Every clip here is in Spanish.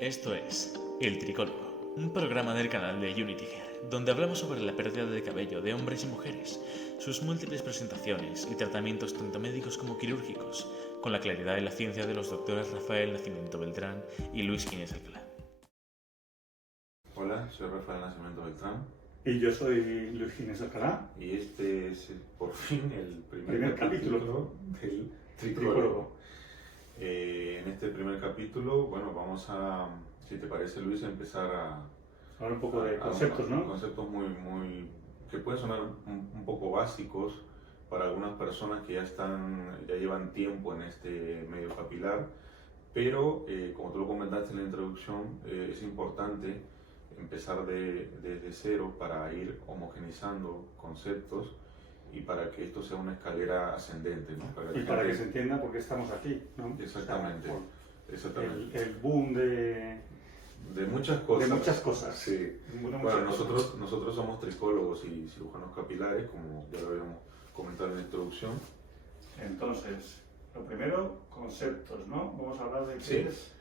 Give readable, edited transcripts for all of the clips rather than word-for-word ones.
Esto es El Tricólogo, un programa del canal de Unity Hair, donde hablamos sobre la pérdida de cabello de hombres y mujeres, sus múltiples presentaciones y tratamientos tanto médicos como quirúrgicos, con la claridad y la ciencia de los doctores Rafael Nacimiento Beltrán y Luis Ginés Alcalá. Hola, soy Rafael Nacimiento Beltrán. Y yo soy Luis Ginés Alcalá. Y este es por fin el primer capítulo del Tricólogo. En este primer capítulo, bueno, vamos a, si te parece Luis, a empezar a hablar un poco de conceptos, ¿no? Conceptos muy, que pueden sonar un poco básicos para algunas personas que ya llevan tiempo en este medio capilar, pero como tú lo comentaste en la introducción, es importante empezar desde cero para ir homogenizando conceptos y para que esto sea una escalera ascendente, ¿no? Para que se entienda por qué estamos aquí, ¿no? Exactamente. O sea, exactamente. El boom de muchas cosas. De muchas cosas. Sí. Bueno, nosotros somos tricólogos y cirujanos capilares, como ya lo habíamos comentado en la introducción. Entonces, lo primero, conceptos, ¿no? Vamos a hablar de qué es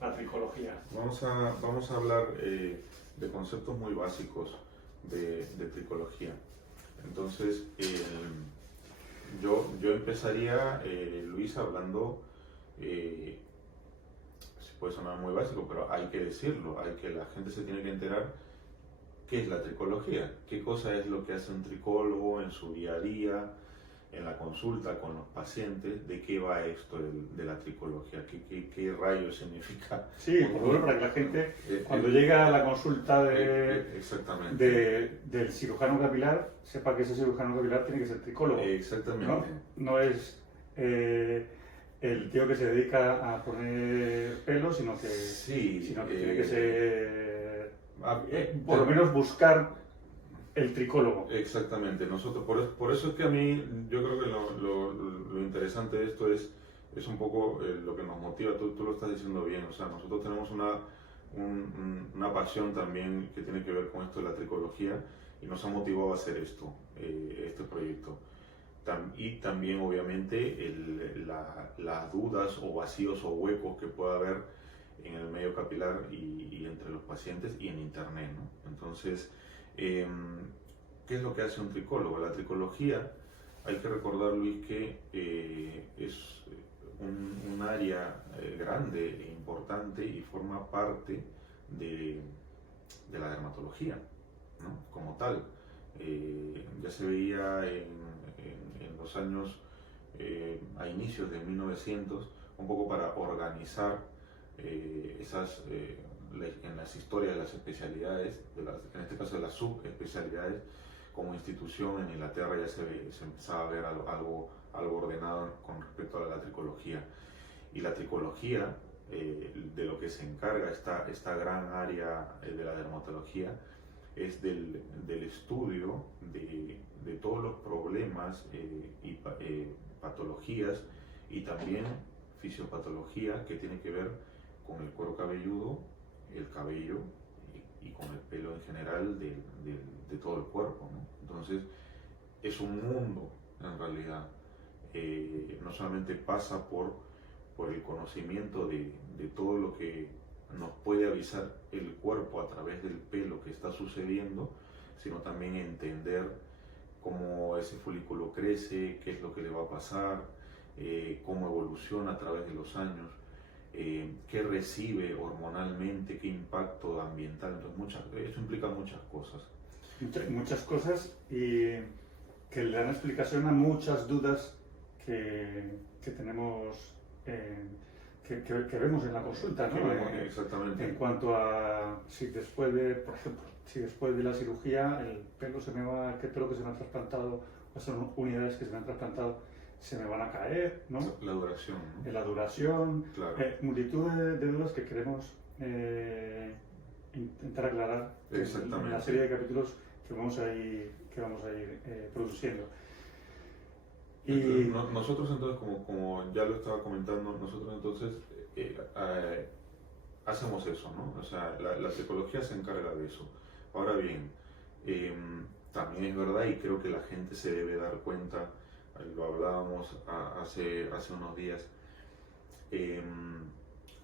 la tricología. Vamos a hablar de conceptos muy básicos de tricología. Entonces, yo empezaría, Luis, hablando, si puede sonar muy básico, pero hay que decirlo, la gente se tiene que enterar qué es la tricología, qué cosa es lo que hace un tricólogo en su día a día, en la consulta con los pacientes, de qué va esto de la tricología, qué rayos significa. Sí, por lo menos para que la gente, cuando llega a la consulta del cirujano capilar, sepa que ese cirujano capilar tiene que ser tricólogo. Exactamente. No es el tío que se dedica a poner pelo, sino que tiene que ser, por lo menos buscar el tricólogo. Exactamente. Nosotros, por eso es que a mí, yo creo que lo interesante de esto es un poco lo que nos motiva. Tú lo estás diciendo bien. O sea, nosotros tenemos una pasión también que tiene que ver con esto de la tricología y nos ha motivado a hacer este proyecto. Y también, obviamente, las dudas o vacíos o huecos que pueda haber en el medio capilar y entre los pacientes y en internet, ¿no? Entonces, ¿qué es lo que hace un tricólogo? La tricología, hay que recordar, Luis, que es un área grande e importante y forma parte de la dermatología, ¿no? Como tal. Ya se veía en los años, a inicios de 1900, un poco para organizar en las historias de las especialidades, en este caso de las subespecialidades, como institución en Inglaterra ya se empezaba a ver algo ordenado con respecto a la tricología. Y la tricología, de lo que se encarga esta gran área de la dermatología, es del estudio de todos los problemas y patologías y también fisiopatología que tiene que ver con el cuero cabelludo, el cabello y con el pelo en general de todo el cuerpo, ¿no? Entonces es un mundo en realidad. No solamente pasa por el conocimiento de todo lo que nos puede avisar el cuerpo a través del pelo que está sucediendo, sino también entender cómo ese folículo crece, qué es lo que le va a pasar, cómo evoluciona a través de los años, qué recibe hormonalmente, qué impacto ambiental. Entonces, eso implica muchas cosas. Muchas cosas y que le dan explicación a muchas dudas que tenemos, que vemos en la consulta, ¿no? Exactamente. En cuanto a si después de la cirugía el pelo qué pelo que se me ha trasplantado, o son unidades que se me han trasplantado, se me van a caer, ¿no? La duración, ¿no? La duración, claro. Multitud de dudas que queremos intentar aclarar en la serie de capítulos que vamos a ir produciendo. Y nosotros entonces, como ya lo estaba comentando, nosotros entonces hacemos eso, ¿no? O sea, la psicología se encarga de eso. Ahora bien, también es verdad y creo que la gente se debe dar cuenta, lo hablábamos hace unos días,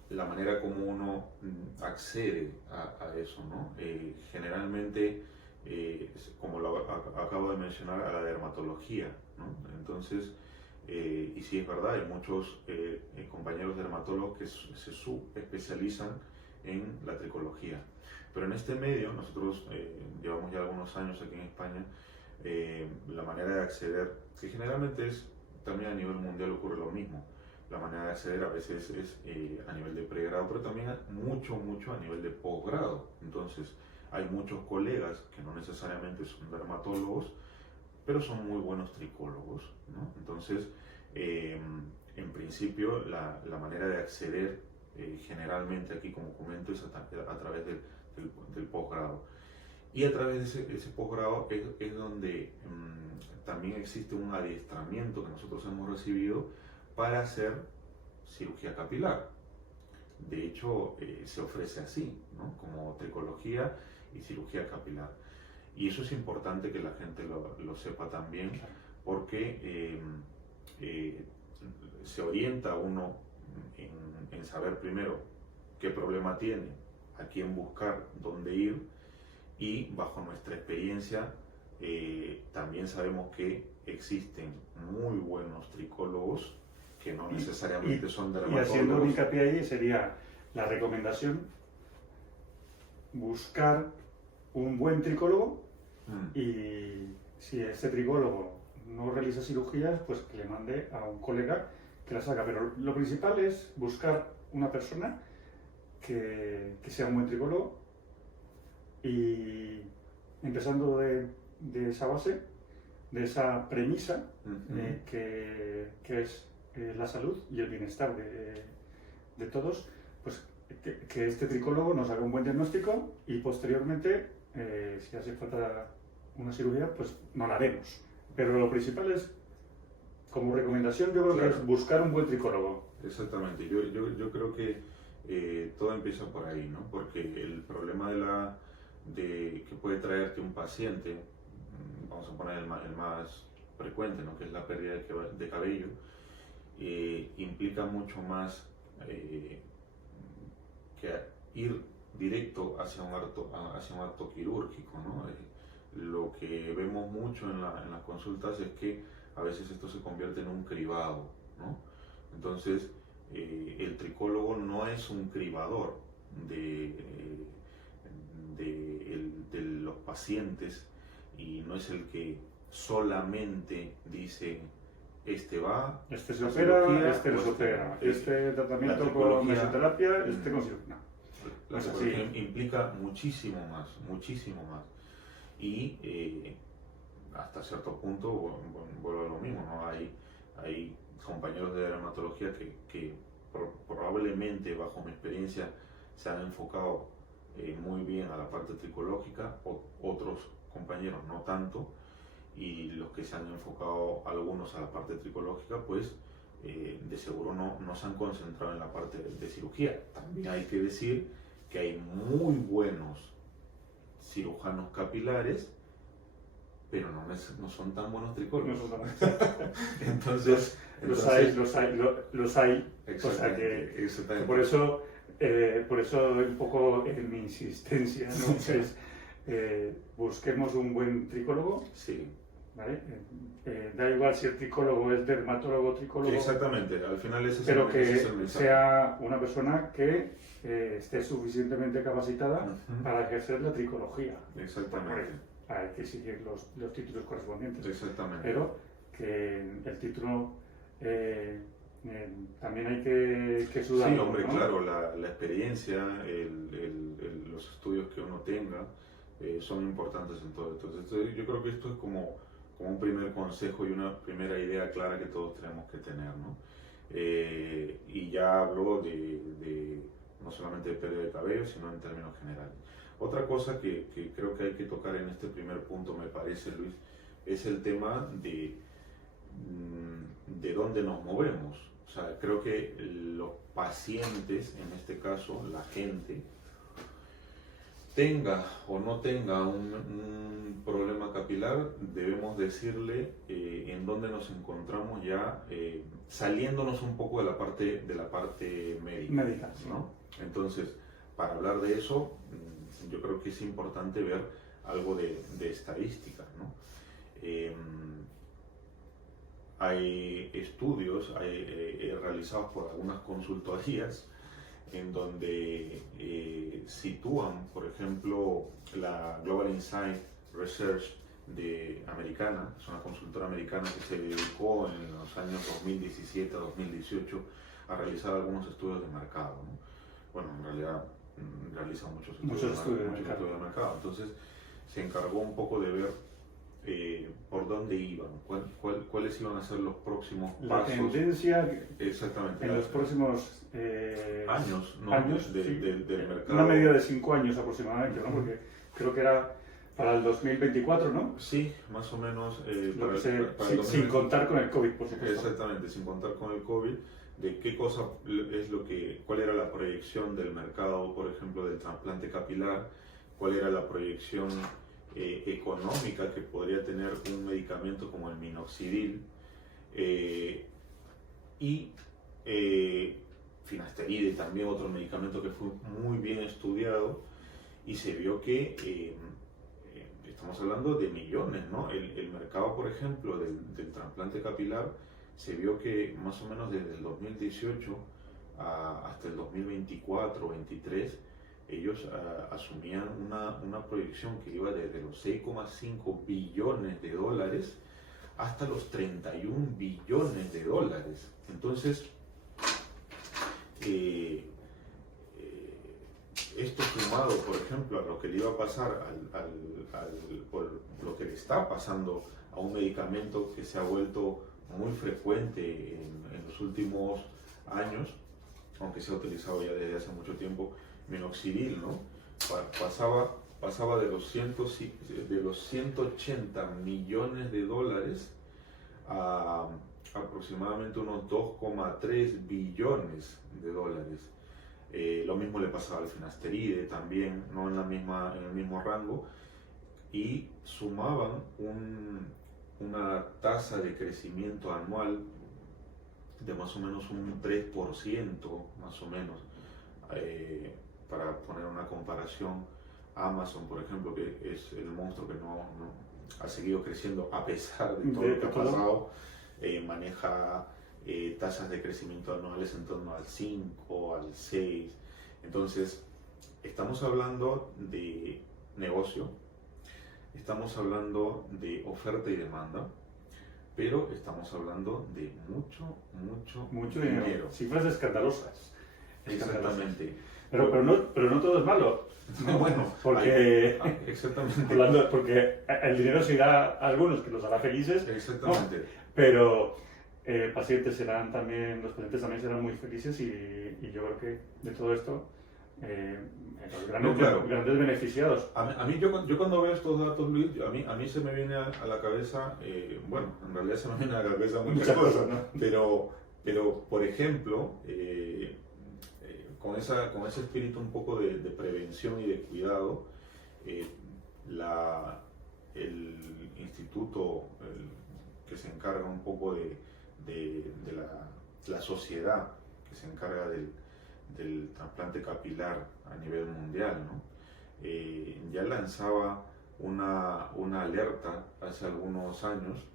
la manera como uno accede a eso, ¿no? Generalmente, como lo acabo de mencionar, a la dermatología, ¿no? Entonces, y sí es verdad, hay muchos compañeros dermatólogos que se subespecializan en la tricología. Pero en este medio, nosotros llevamos ya algunos años aquí en España, la manera de acceder, que generalmente es, también a nivel mundial ocurre lo mismo, la manera de acceder a veces es a nivel de pregrado, pero también mucho a nivel de posgrado. Entonces, hay muchos colegas que no necesariamente son dermatólogos, pero son muy buenos tricólogos, ¿no? Entonces, en principio, la manera de acceder generalmente aquí, como comento, es a través del posgrado. Y a través de ese posgrado es donde también existe un adiestramiento que nosotros hemos recibido para hacer cirugía capilar. De hecho, se ofrece así, ¿no? Como tricología y cirugía capilar. Y eso es importante que la gente lo sepa también, porque se orienta uno en saber primero qué problema tiene, a quién buscar, dónde ir, y bajo nuestra experiencia también sabemos que existen muy buenos tricólogos que no necesariamente son dermatólogos. Y haciendo un hincapié ahí sería la recomendación buscar un buen tricólogo y si este tricólogo no realiza cirugías, pues que le mande a un colega que las haga. Pero lo principal es buscar una persona que sea un buen tricólogo y empezando de esa base, de esa premisa que es la salud y el bienestar de todos, pues que este tricólogo nos haga un buen diagnóstico y posteriormente, si hace falta una cirugía, pues no la haremos. Pero lo principal es, como recomendación, yo creo que es buscar un buen tricólogo. Exactamente, yo creo que todo empieza por ahí, ¿no? Porque el problema que puede traerte un paciente, vamos a poner el más frecuente, ¿no? Que es la pérdida de cabello, implica mucho más que ir directo hacia un acto quirúrgico, ¿no? Lo que vemos mucho en las consultas es que a veces esto se convierte en un cribado, ¿no? Entonces, el tricólogo no es un cribador de los pacientes y no es el que solamente dice este va, este se opera, este no se opera, este tratamiento con mesoterapia, este con cirugía. La psicología implica muchísimo más. Y hasta cierto punto, vuelvo a lo mismo, ¿no? Hay compañeros de dermatología que probablemente, bajo mi experiencia, se han enfocado muy bien a la parte tricológica, otros compañeros no tanto, y los que se han enfocado algunos a la parte tricológica, pues de seguro no se han concentrado en la parte de cirugía. También hay que decir que hay muy buenos cirujanos capilares, pero no son tan buenos tricólogos. Entonces, los hay. O sea que por eso un poco en mi insistencia, ¿no? Es, busquemos un buen tricólogo. Sí. ¿Vale? Da igual si el tricólogo es dermatólogo o tricólogo. Exactamente, al final pero que sea una persona que esté suficientemente capacitada para ejercer la tricología. Exactamente. Hay que seguir los títulos correspondientes. Exactamente. Pero que el título también hay que sudar. Sí, hombre, ¿no? claro, la experiencia, los estudios que uno tenga son importantes en todo. Entonces, yo creo que esto es como un primer consejo y una primera idea clara que todos tenemos que tener, ¿no? Y ya hablo de no solamente de pérdida de cabello, sino en términos generales. Otra cosa que creo que hay que tocar en este primer punto, me parece, Luis, es el tema de dónde nos movemos. O sea, creo que los pacientes, en este caso, la gente, tenga o no tenga un problema capilar, debemos decirle en dónde nos encontramos ya, saliéndonos un poco de la parte médica, ¿no? Entonces, para hablar de eso, yo creo que es importante ver algo de estadística, ¿no? Hay estudios realizados por algunas consultorías en donde sitúan, por ejemplo, la Global Insight Research americana, es una consultora americana que se dedicó en los años 2017 a 2018 a realizar algunos estudios de mercado, ¿no? Bueno, en realidad realizan muchos estudios de mercado. Entonces se encargó un poco de ver por dónde iban, cuáles iban a ser los próximos pasos. La tendencia exactamente, en los próximos años, ¿no? años del mercado. Una medida de 5 años aproximadamente, ¿no? Porque creo que era para el 2024, ¿no? Sí, más o menos. Sin contar con el COVID, por supuesto. Exactamente, sin contar con el COVID, de qué cosa es cuál era la proyección del mercado, por ejemplo, del trasplante capilar, cuál era la proyección económica que podría tener un medicamento como el minoxidil y finasteride, también otro medicamento que fue muy bien estudiado y se vio que estamos hablando de millones, ¿no? El mercado, por ejemplo, del trasplante capilar se vio que más o menos desde el 2018 hasta el 2024 o 2023 ellos asumían una proyección que iba desde los 6,5 billones de dólares hasta los 31 billones de dólares. Entonces, esto sumado, por ejemplo, a lo que le iba a pasar, por lo que le está pasando a un medicamento que se ha vuelto muy frecuente en los últimos años, aunque se ha utilizado ya desde hace mucho tiempo, minoxidil, ¿no? Pasaba de los 180 millones de dólares a aproximadamente unos 2,3 billones de dólares. Lo mismo le pasaba al finasteride también, no en el mismo rango, y sumaban una tasa de crecimiento anual de más o menos un 3%, más o menos. Para poner una comparación, Amazon, por ejemplo, que es el monstruo que no ha seguido creciendo a pesar de todo lo que ha pasado, maneja tasas de crecimiento anuales en torno al 5, al 6. Entonces, estamos hablando de negocio, estamos hablando de oferta y demanda, pero estamos hablando de mucho dinero. Cifras escandalosas. Exactamente. Pero no todo es malo. No, bueno, porque, exactamente. Porque el dinero se irá a algunos que los hará felices. Exactamente. ¿No? Pero los pacientes serán también muy felices y yo creo que de todo esto los grandes beneficiados. A mí yo cuando veo estos datos, Luis, a mí se me viene a la cabeza, bueno, en realidad se me viene a la cabeza muchas cosas, ¿no? Pero por ejemplo, con ese espíritu un poco de prevención y de cuidado, el instituto que se encarga un poco de la sociedad que se encarga del trasplante capilar a nivel mundial, ¿no? Ya lanzaba una alerta hace algunos años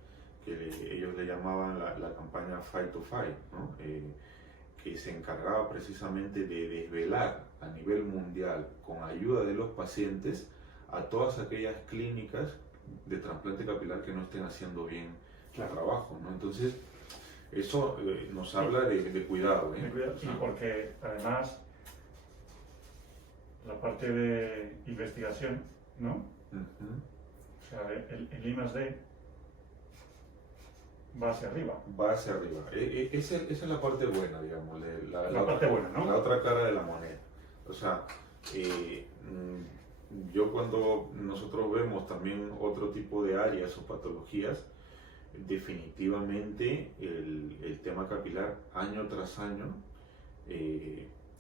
que ellos le llamaban la campaña Fight to Fight, ¿no? Que se encargaba precisamente de desvelar a nivel mundial, con ayuda de los pacientes, a todas aquellas clínicas de trasplante capilar que no estén haciendo bien el trabajo, ¿no? Entonces, eso nos habla de cuidado, ¿eh? Sí, porque además la parte de investigación, ¿no? O sea, el I+D va hacia arriba. Va hacia arriba. Esa es la parte buena, digamos. La parte buena, ¿no? La otra cara de la moneda. O sea, yo cuando nosotros vemos también otro tipo de áreas o patologías, definitivamente el tema capilar año tras año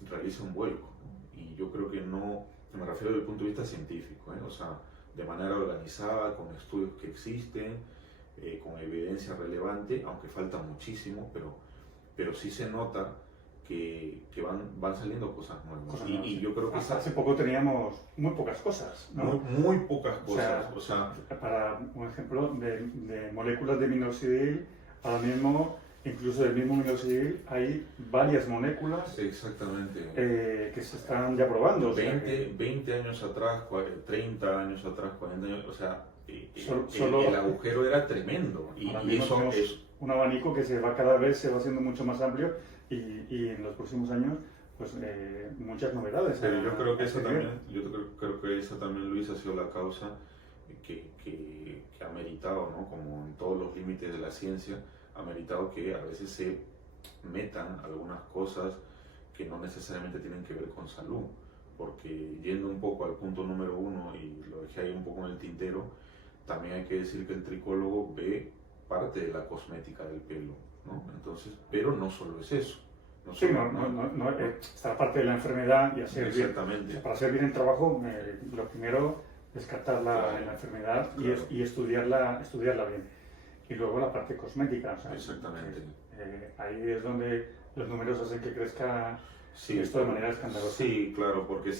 realiza un vuelco, ¿no? Y yo creo que no me refiero desde el punto de vista científico, o sea, de manera organizada, con estudios que existen, con evidencia relevante, aunque falta muchísimo, pero sí se nota que van saliendo cosas nuevas. Y yo creo que hace poco teníamos muy pocas cosas, ¿no? Muy pocas cosas. O sea, para un ejemplo de moléculas de minoxidil, ahora mismo, incluso del mismo minoxidil, hay varias moléculas exactamente. Que se están ya probando. 20 años atrás, 30 años atrás, 40 años, o sea, el agujero era tremendo. Y eso es un abanico que cada vez se va haciendo mucho más amplio y en los próximos años pues muchas novedades. Pero yo creo que esa también, Luis, ha sido la causa que ha meritado, ¿no? Como en todos los límites de la ciencia, ha meritado que a veces se metan algunas cosas que no necesariamente tienen que ver con salud, porque yendo un poco al punto número 1, y lo dejé ahí un poco en el tintero, también hay que decir que el tricólogo ve parte de la cosmética del pelo, ¿no? Entonces, pero no solo es eso. Está parte de la enfermedad y hacer exactamente. Bien. Para hacer bien el trabajo, lo primero es descartar la enfermedad y estudiarla bien. Y luego la parte cosmética. O sea, exactamente. Ahí es donde los números hacen que crezca esto de manera escandalosa. Sí, claro, porque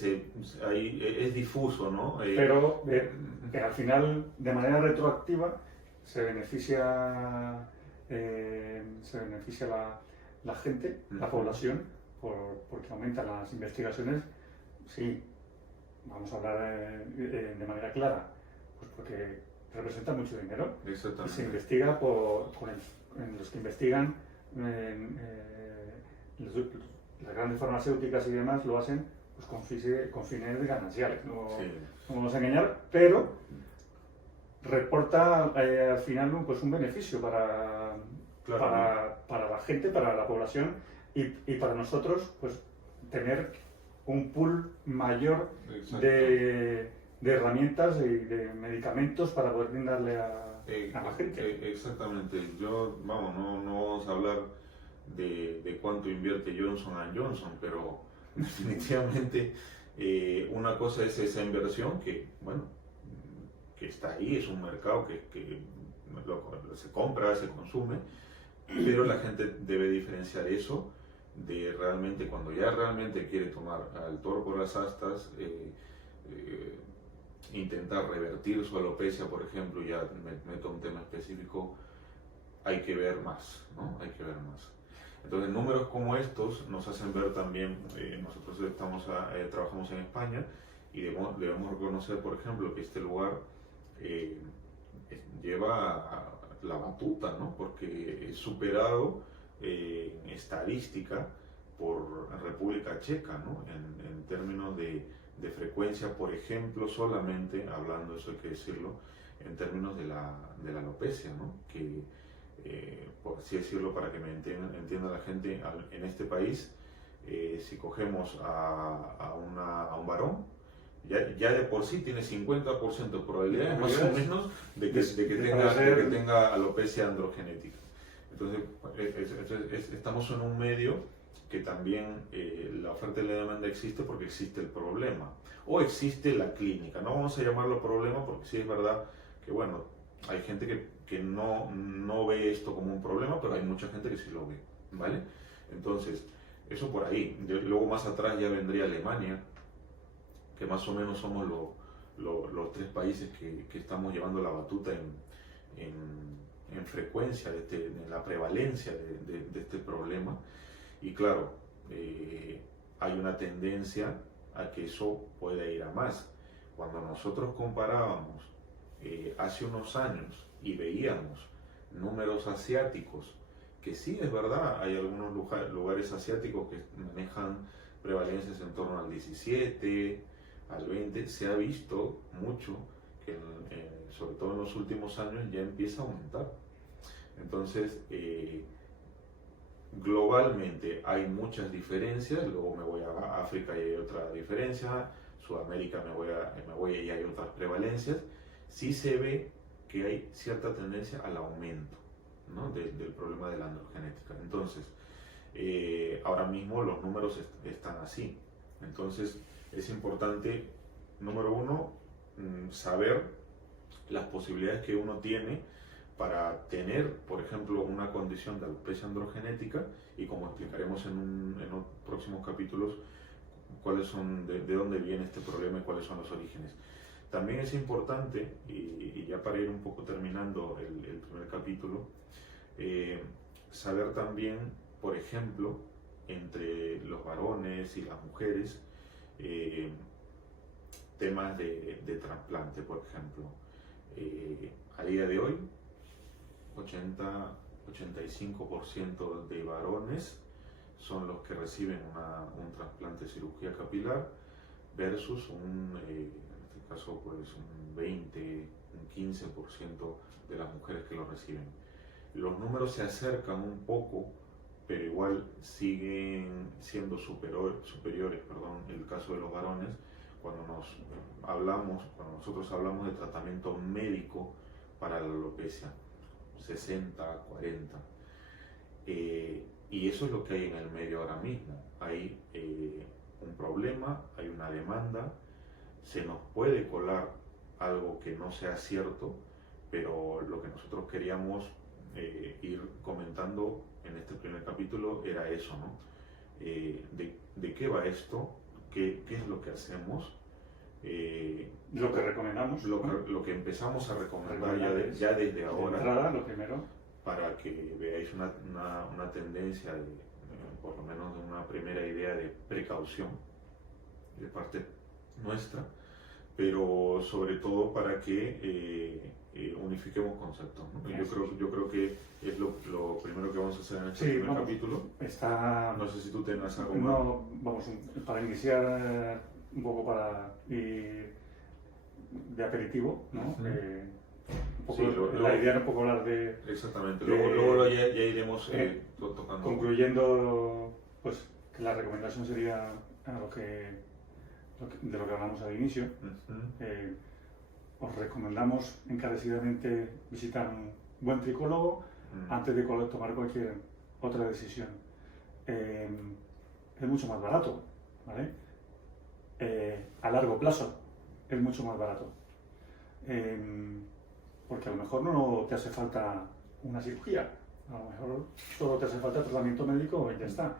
ahí es difuso, ¿no? Pero al final, de manera retroactiva, se beneficia la gente, la población, porque aumentan las investigaciones. Sí, vamos a hablar de manera clara, pues porque representa mucho dinero. Exactamente. Y se investiga en los que investigan, las grandes farmacéuticas y demás lo hacen pues, con fines gananciales, no vamos a engañar, pero reporta al final pues, un beneficio para la gente, para la población y para nosotros pues tener un pool mayor de herramientas y de medicamentos para poder brindarle a la gente. Exactamente. No vamos a hablar de cuánto invierte Johnson & Johnson, pero definitivamente una cosa es esa inversión que está ahí, es un mercado que se compra, se consume, pero la gente debe diferenciar eso de realmente, cuando ya realmente quiere tomar al toro por las astas, intentar revertir su alopecia, por ejemplo, ya meto un tema específico, hay que ver más, ¿no? Hay que ver más. Entonces, números como estos nos hacen ver también, nosotros trabajamos en España y debemos reconocer, por ejemplo, que este lugar lleva la batuta, ¿no? Porque es superado en estadística por República Checa, ¿no? En términos de frecuencia, por ejemplo, solamente hablando, eso hay que decirlo, en términos de la alopecia, ¿no? Que, por así decirlo, para que me entienda la gente, en este país, si cogemos a un varón, ya de por sí tiene 50% de probabilidades más o menos de que tenga alopecia androgenética. Entonces, estamos en un medio que también la oferta y la demanda existe porque existe el problema, o existe la clínica. No vamos a llamarlo problema porque sí es verdad que, bueno, hay gente que no ve esto como un problema, pero hay mucha gente que sí lo ve, ¿vale? Entonces, eso por ahí. Luego más atrás ya vendría Alemania, que más o menos somos los 3 países que estamos llevando la batuta en frecuencia, en la prevalencia de este problema. Y claro, hay una tendencia a que eso pueda ir a más. Cuando nosotros comparábamos hace unos años y veíamos números asiáticos, que sí es verdad, hay algunos lugares asiáticos que manejan prevalencias en torno al 17, al 20, se ha visto mucho que sobre todo en los últimos años ya empieza a aumentar. Entonces, globalmente hay muchas diferencias, luego me voy a África y hay otra diferencia, Sudamérica me voy y hay otras prevalencias. Sí se ve que hay cierta tendencia al aumento, ¿no? del problema de la androgenética. Entonces, ahora mismo los números están así. Entonces, es importante número uno, saber las posibilidades que uno tiene para tener, por ejemplo, una condición de alopecia androgenética, y como explicaremos en próximos capítulos, cuáles son, de dónde viene este problema y cuáles son los orígenes. También es importante, y ya para ir un poco terminando el primer capítulo, saber también, por ejemplo, entre los varones y las mujeres, temas de trasplante, por ejemplo. A día de hoy, 80-85% de varones son los que reciben un trasplante de cirugía capilar versus en este caso pues un 20, un 15% de las mujeres que lo reciben. Los números se acercan un poco, pero igual siguen siendo superiores, en el caso de los varones, cuando nosotros hablamos de tratamiento médico para la alopecia, 60, 40. Y eso es lo que hay en el medio ahora mismo. Hay un problema, hay una demanda, se nos puede colar algo que no sea cierto, pero lo que nosotros queríamos ir comentando en este primer capítulo era eso, ¿no? ¿De qué va esto? ¿Qué es lo que hacemos? Lo que recomendamos. Lo que empezamos a recomendar ya desde ahora. De entrada, lo primero. Para que veáis una tendencia, por lo menos de una primera idea de precaución de parte nuestra, pero sobre todo para que unifiquemos conceptos, ¿no? Yo creo que es lo primero que vamos a hacer en este primer capítulo. No sé si tú tengas algo más. No, vamos, para iniciar un poco de aperitivo, ¿no? La idea era un poco hablar de... Exactamente, luego ya iremos tocando. Concluyendo, pues que la recomendación sería de lo que hablamos al inicio. Os recomendamos encarecidamente visitar un buen tricólogo antes de tomar cualquier otra decisión. Es mucho más barato, ¿vale? A largo plazo es mucho más barato. Porque a lo mejor no te hace falta una cirugía, a lo mejor solo te hace falta tratamiento médico y ya está.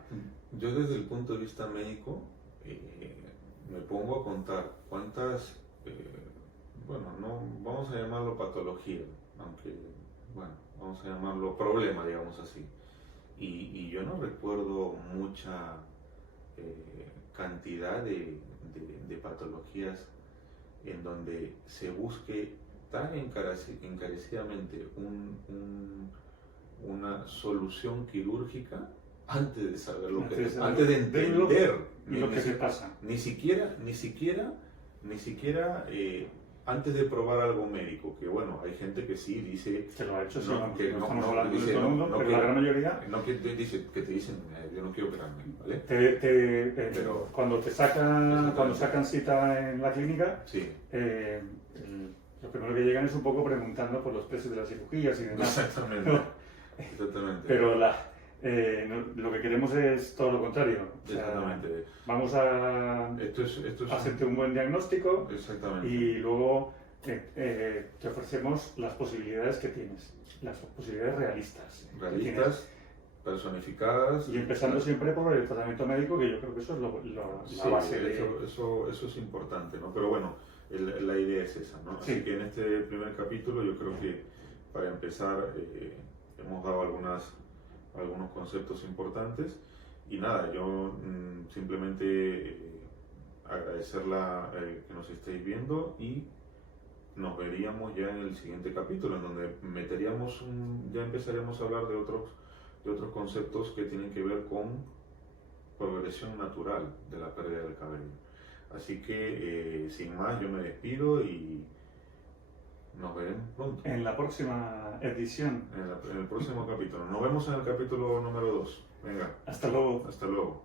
Yo desde el punto de vista médico me pongo a contar cuántas, no vamos a llamarlo patología, aunque vamos a llamarlo problema, digamos así. Y yo no recuerdo mucha cantidad de patologías en donde se busque tan encarecidamente una solución quirúrgica antes de saber antes de entender lo que se pasa. Ni siquiera antes de probar algo médico, que hay gente que sí dice que lo ha hecho, que no estamos hablando de todo el mundo, pero la gran mayoría que te dicen yo no quiero operarme, ¿vale? Pero cuando sacan cita en la clínica, sí. Lo primero que llegan es un poco preguntando por los precios de las cirugías y demás. Exactamente. Exactamente. Pero lo que queremos es todo lo contrario. Exactamente. Vamos a hacerte un buen diagnóstico. Exactamente. Y luego te ofrecemos las posibilidades que tienes, las posibilidades realistas. Realistas, personificadas. Y empezando siempre por el tratamiento médico, que yo creo que eso es la base de eso es importante, ¿no? Pero la idea es esa, ¿no? Sí. Así que en este primer capítulo yo creo que para empezar hemos dado algunos conceptos importantes y nada, yo simplemente agradecer que nos estéis viendo y nos veríamos ya en el siguiente capítulo en donde ya empezaremos a hablar de otros conceptos que tienen que ver con progresión natural de la pérdida del cabello. Así que, sin más, yo me despido y nos veremos pronto. En la próxima edición. En el próximo capítulo. Nos vemos en el capítulo número 2. Venga. Hasta luego. Hasta luego.